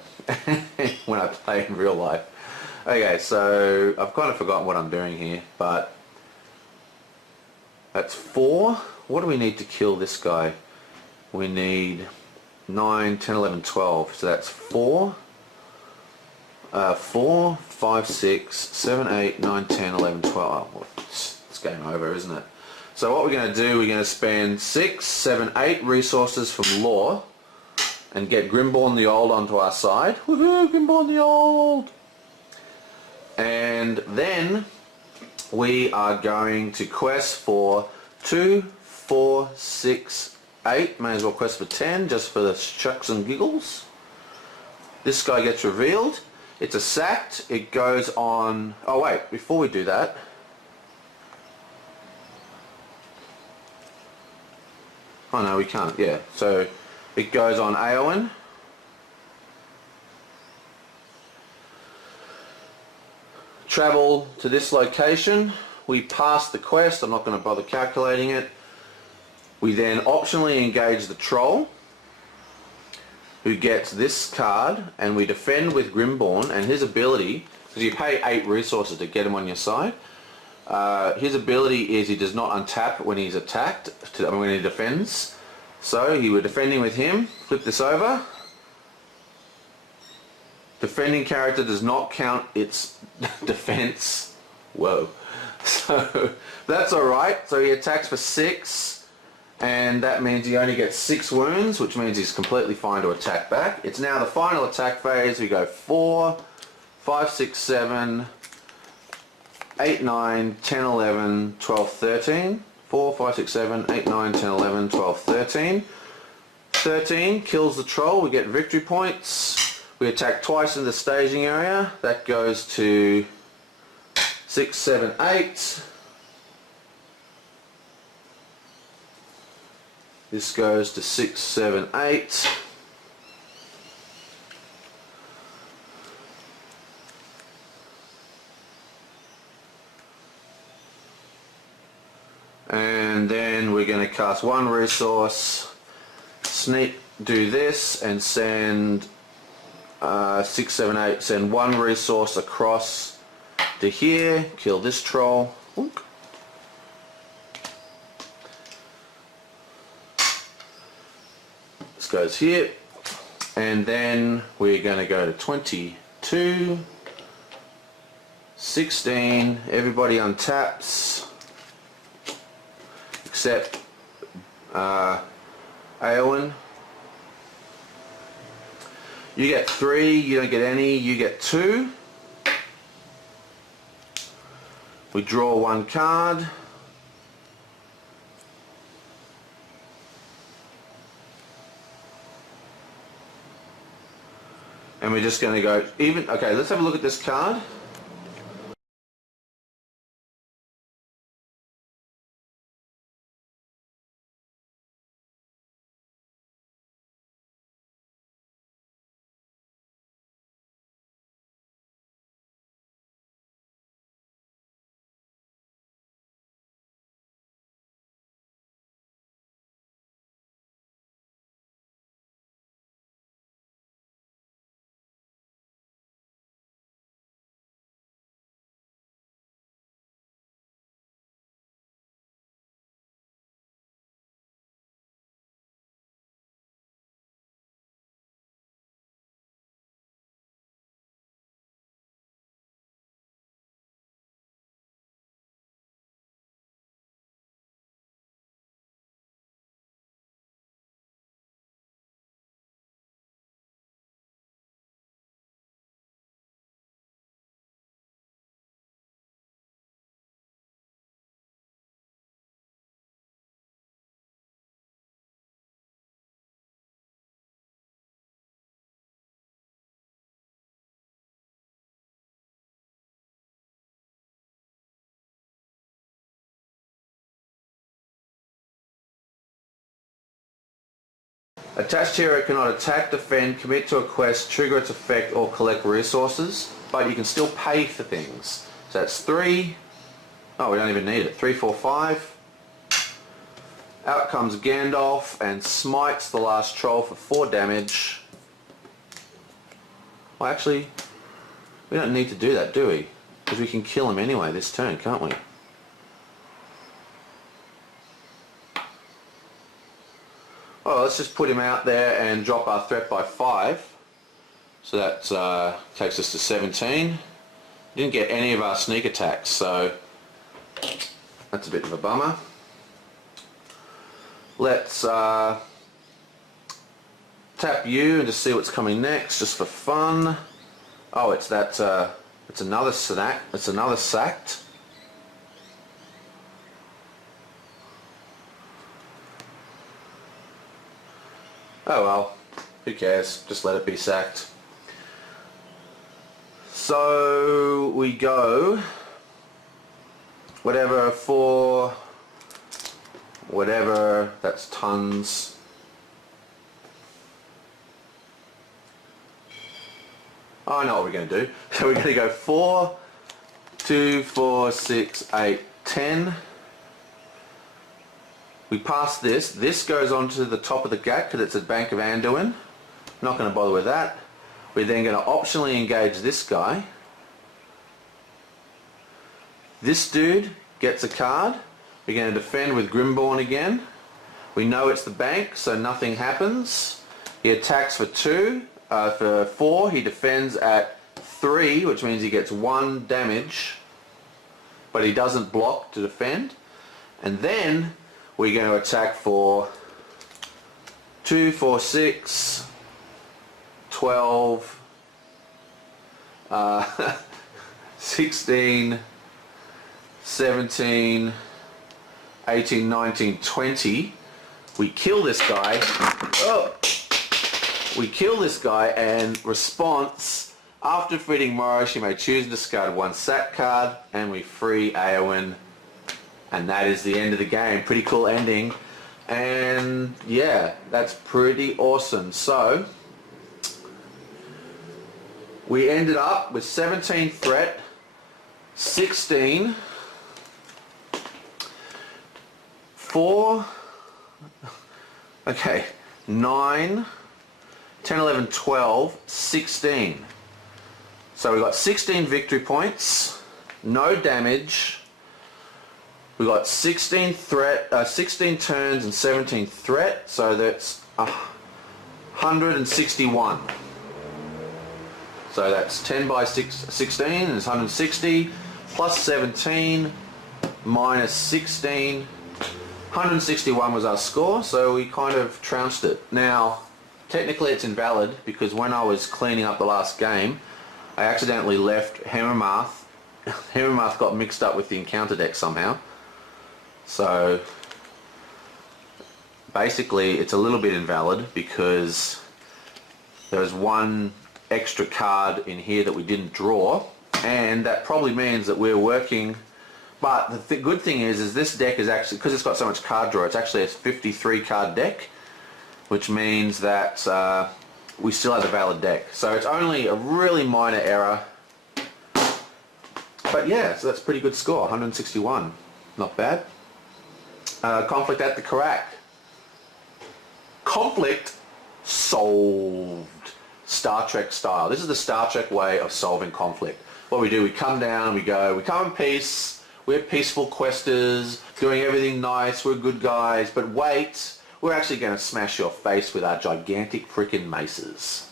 When I play in real life. Okay, so I've kind of forgotten what I'm doing here, but that's 4. What do we need to kill this guy? We need 9, 10, 11, 12. So that's 4. 4, 5, 6, 7, 8, 9, 10, 11, 12. Well, it's game over, isn't it? So what we're going to do, we're going to spend 6, 7, 8 resources from lore and get Grimborn the Old onto our side. Woohoo, Grimborn the Old! And then we are going to quest for 2, 4, 6, 8. May as well quest for 10 just for the shucks and giggles. This guy gets revealed. It's a sacked. It goes on... Oh wait, before we do that... Oh no, we can't, yeah. So it goes on Aowen. Travel to this location. We pass the quest. I'm not going to bother calculating it. We then optionally engage the troll, who gets this card, and we defend with Grimborn, and his ability, because you pay 8 resources to get him on your side, his ability is he does not untap when he's attacked, when he defends. So you were defending with him, flip this over. Defending character does not count its defense. Whoa. So that's alright. So he attacks for 6, and that means he only gets 6 wounds, which means he's completely fine to attack back. It's now the final attack phase. We go 4, 5, 6, 7, 8, 9, 10, 11, 12, 13. 4, 5, 6, 7, 8, 9, 10, 11, 12, 13. 13 kills the troll. We get victory points. We attack twice in the staging area. That goes to 6, 7, 8. This goes to 6, 7, 8. And then we're going to cast 1 resource, sneak, do this, and send 6, 7, 8, send 1 resource across to here, kill this troll. Oop. This goes here, and then we're going to go to 22, 16, everybody untaps. Except Aowen. You get 3, you don't get any, you get 2. We draw 1 card. And we're just going to go even. Okay, let's have a look at this card. Attached hero cannot attack, defend, commit to a quest, trigger its effect, or collect resources, but you can still pay for things. So that's 3. Oh, we don't even need it. 3, 4, 5. Out comes Gandalf and smites the last troll for 4 damage. Well, actually, we don't need to do that, do we? Because we can kill him anyway this turn, can't we? Well, let's just put him out there and drop our threat by 5. So that takes us to 17. Didn't get any of our sneak attacks, so that's a bit of a bummer. Let's tap you and just see what's coming next, just for fun. Oh, it's that. It's another snack. It's another sacked. Oh well, who cares? Just let it be sacked. So we go whatever for whatever, that's tons. Oh, I know what we're going to do. So we're going to go 4, 2, 4, 6, 8, 10. We pass this. This goes onto the top of the gate because it's a Bank of Anduin. Not going to bother with that. We're then going to optionally engage this guy. This dude gets a card. We're going to defend with Grimborn again. We know it's the bank, so nothing happens. He attacks for 2. For 4, he defends at 3, which means he gets 1 damage, but he doesn't block to defend. And then we're going to attack for 2, 4, 6, 12, 16, 17, 18, 19, 20. We kill this guy. Oh! We kill this guy, and response, after defeating Morosh, you may choose to discard 1 sack card, and we free Éowyn. And that is the end of the game. Pretty cool ending. And yeah, that's pretty awesome. So we ended up with 17 threat, 16, 4, okay, 9, 10, 11, 12, 16. So we got 16 victory points, no damage. We got 16 threat, 16 turns and 17 threat, so that's 161. So that's 10 by 16 is 160, plus 17, minus 16. 161 was our score, so we kind of trounced it. Now, technically it's invalid because when I was cleaning up the last game, I accidentally left Hammermarth. Hammermarth got mixed up with the encounter deck somehow. So basically it's a little bit invalid because there was 1 extra card in here that we didn't draw, and that probably means that we're working. But the good thing is this deck is actually, because it's got so much card draw, it's actually a 53 card deck, which means that we still have a valid deck. So it's only a really minor error. But yeah, so that's a pretty good score, 161. Not bad. Conflict at the Carrock. Conflict solved. Star Trek style. This is the Star Trek way of solving conflict. What we do, we come down, we come in peace, we're peaceful questers, doing everything nice, we're good guys, but wait, we're actually going to smash your face with our gigantic frickin' maces.